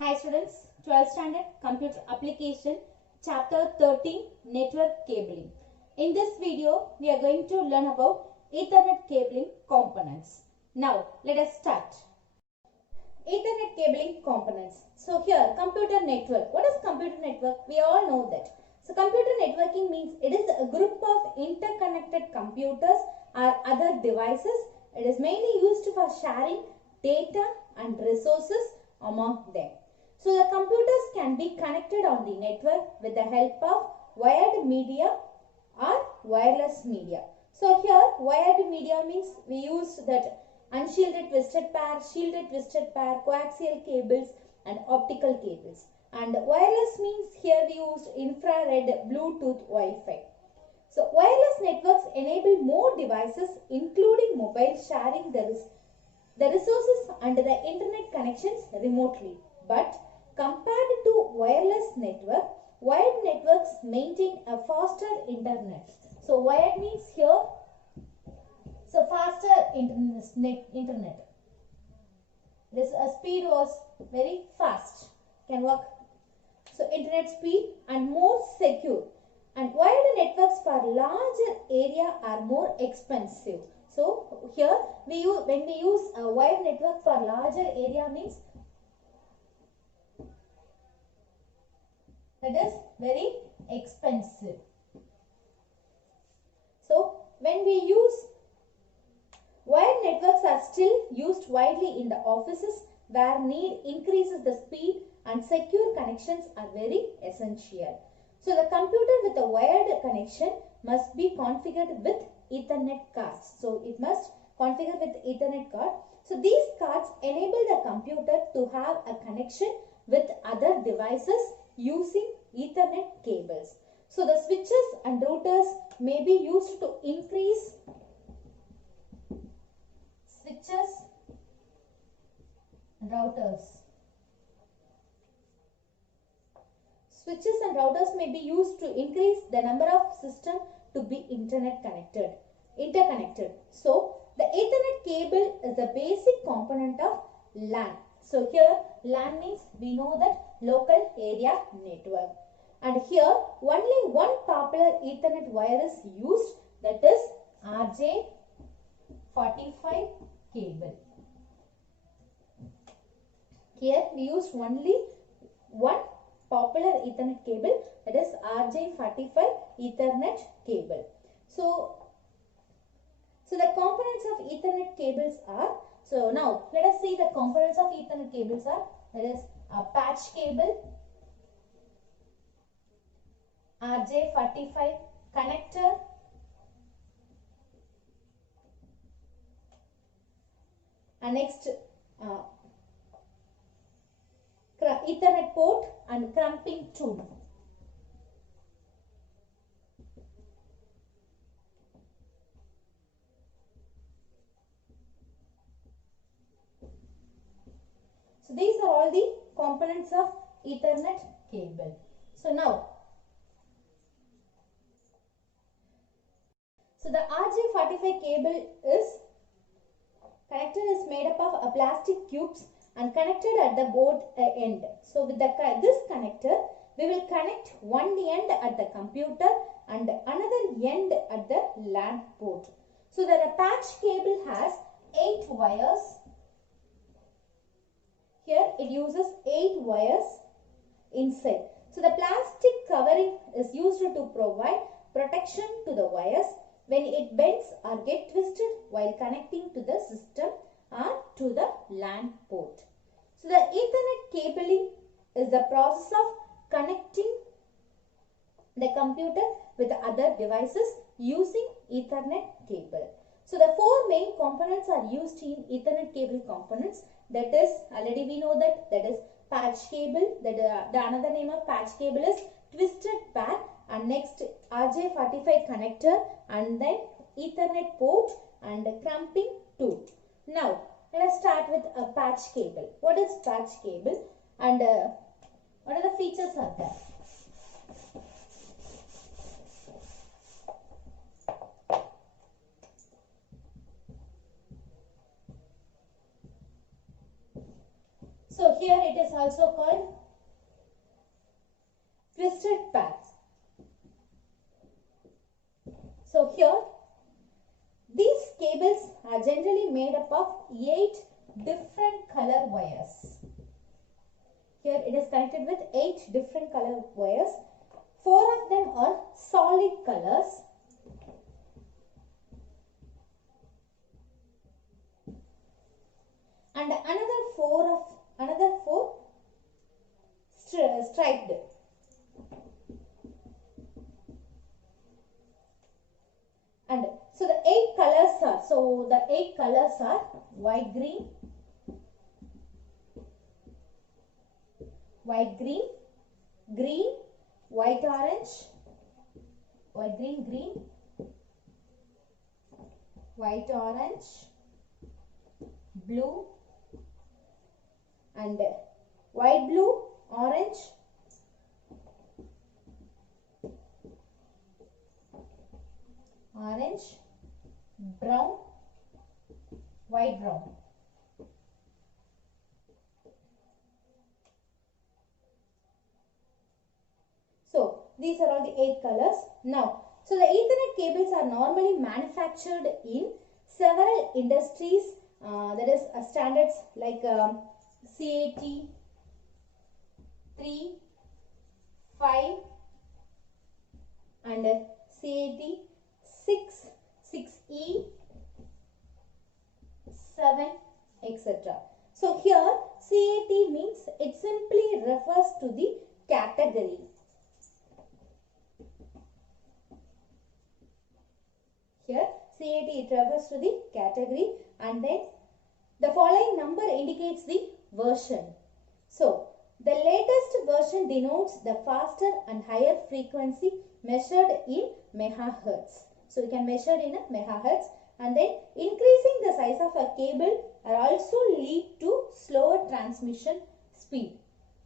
Hi students, 12th standard computer application chapter 13 network cabling. In this video we are going to learn about Ethernet cabling components. Now let us start. Ethernet cabling components. So here computer network. What is computer network? We all know that. So computer networking means it is a group of interconnected computers or other devices. It is mainly used for sharing data and resources among them. So the computers can be connected on the network with the help of wired media or wireless media. So here wired media means we use that unshielded twisted pair, shielded twisted pair, coaxial cables and optical cables. And wireless means here we use infrared, Bluetooth, Wi-Fi. So wireless networks enable more devices including mobile sharing the resources and the internet connections remotely. But compared to wireless network, wired networks maintain a faster internet. So wired means here, so faster internet. This speed was very fast, can work. So internet speed and more secure. And wired networks for larger area are more expensive. So here when we use a wired network for larger area means that is very expensive. So when we use wired networks are still used widely in the offices where need increases the speed and secure connections are very essential. So the computer with a wired connection must be configured with Ethernet cards. So it must configure with Ethernet card. So these cards enable the computer to have a connection with other devices using Ethernet cables. So the switches and routers may be used to increase switches and routers. Switches and routers may be used to increase the number of systems to be interconnected. So the Ethernet cable is the basic component of LAN. So here LAN means we know that local area network. And here only one popular Ethernet wire is used, that is RJ45 cable. Here we use only one popular Ethernet cable, that is RJ45 Ethernet cable. So the components of Ethernet cables are, so now let us see the components of Ethernet cables are, that is a patch cable, RJ45 connector, and next Ethernet port and crimping tool. So these are all the components of Ethernet cable. So now, so the RJ45 cable connector is made up of plastic tubes and connected at the board end. So with this connector, we will connect one end at the computer and another end at the LAN port. So the patch cable has 8 wires. Here it uses 8 wires inside. So the plastic covering is used to provide protection to the wires when it bends or get twisted while connecting to the system or to the LAN port. So the Ethernet cabling is the process of connecting the computer with other devices using Ethernet cable. So the 4 main components are used in Ethernet cable components. That is, already we know that is patch cable. The another name of patch cable is twisted pair, and next RJ45 connector, and then Ethernet port and crimping tool. Now let us start with a patch cable. What is patch cable and what are the features of that? So here it is also called twisted pair. So here these cables are generally made up of 8 different color wires. Here it is connected with 8 different color wires. 4 of them are solid colors. And another 4 striped. And so the 8 colors are white green, green, white orange, white green, white orange, blue, and white, blue, orange, brown, white, brown. So these are all the 8 colors. Now, so the Ethernet cables are normally manufactured in several industries, that is standards like CAT 3, 5 and CAT 6, 6E, 7, etc. So here CAT means it simply refers to the category. Here CAT it refers to the category, and then the following number indicates the version. So the latest version denotes the faster and higher frequency measured in megahertz. So you can measure in a megahertz, and then increasing the size of a cable also lead to slower transmission speed.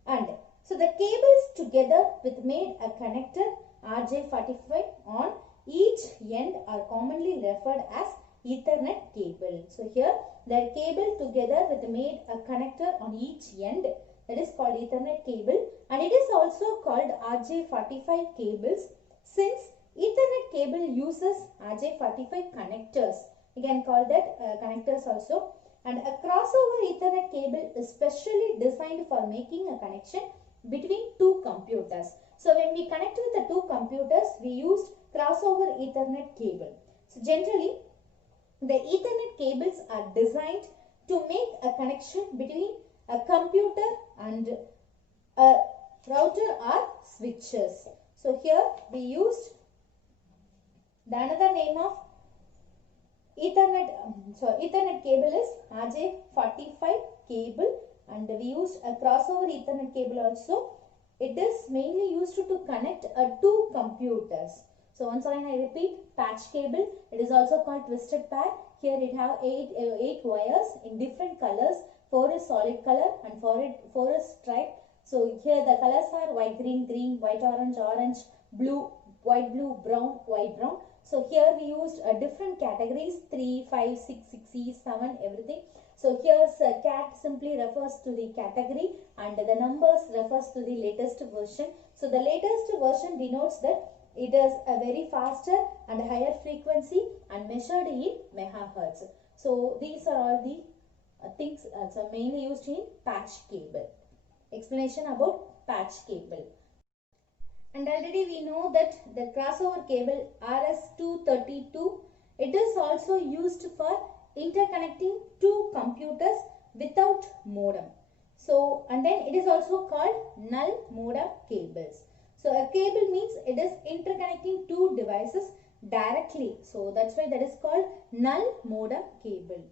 And so the cables together with made a connector RJ45 on each end are commonly referred as Ethernet cable. So here the cable together with made a connector on each end, that is called Ethernet cable, and it is also called RJ45 cables since Ethernet cable uses RJ45 connectors. You can call that connectors also. And a crossover Ethernet cable is specially designed for making a connection between 2 computers. So when we connect with the 2 computers, we used crossover Ethernet cable. So generally, the Ethernet cables are designed to make a connection between a computer and a router or switches. So here we used the another name of Ethernet cable is RJ45 cable, and we used a crossover Ethernet cable also. It is mainly used to connect 2 computers. So once again I repeat, patch cable, it is also called twisted pair. Here it have 8 wires in different colors. 4 is solid color and 4 is striped. So here the colors are white, green, white, orange, blue, white, blue, brown, white, brown. So here we used different categories 3, 5, 6, 6E, 7, everything. So here CAT simply refers to the category and the numbers refers to the latest version. So the latest version denotes that it is a very faster and higher frequency and measured in megahertz. So these are all the things so mainly used in patch cable. Explanation about patch cable. And already we know that the crossover cable RS232, it is also used for interconnecting 2 computers without modem. So and then it is also called null modem cables. So a cable means it is interconnecting 2 devices directly. So that's why that is called null modem cable.